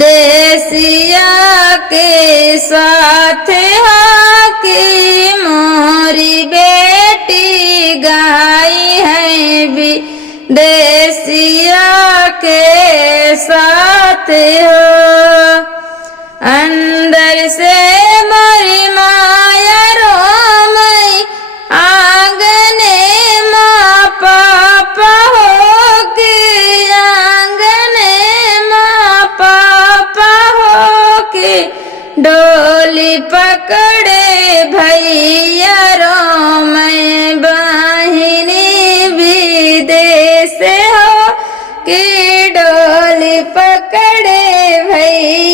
देसिया के साथ हाकी मोरी बेटी गाई है भी देसिया के साथ हो। अंदर से मोरी माया रोमई आंगने माँ पापा हो के आंगने माँ पापा हो के डोली पकड़े भैया रोमई बहिनी विदेश हो के डोली पकड़े भैया